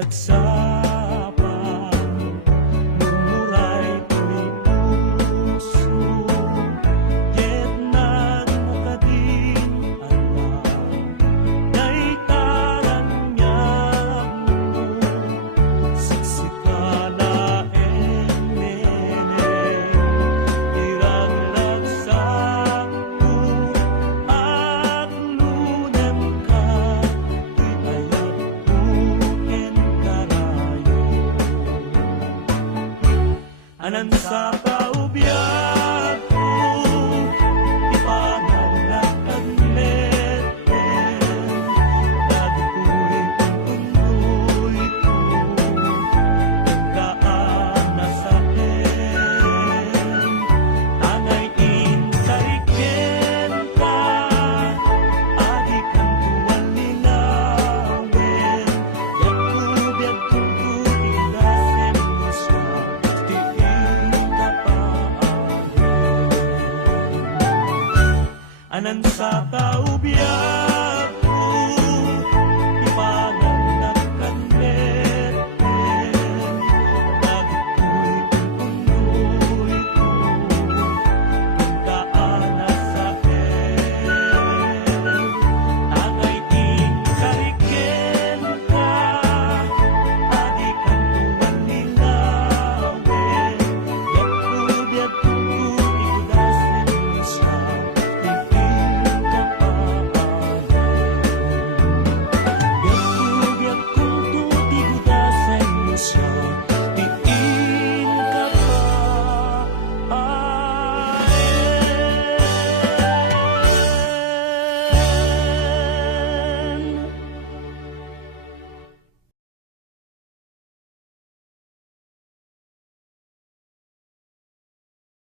agsapan, mumuray puso, ket nagmukadin Allah, day taranyag mo, siksikala nene, iraglag sa ku, at lunem ka, iayat buken karayo. Anan sa paubiyag ko, ipanalakad meten, nagtuloy tunduy ko, kaana sa en, tangay intariken ka, adik ang tuwal nilawin, yakubyan tungkutin lasem siya, tiin kapaanin. Anan sa kaubiyag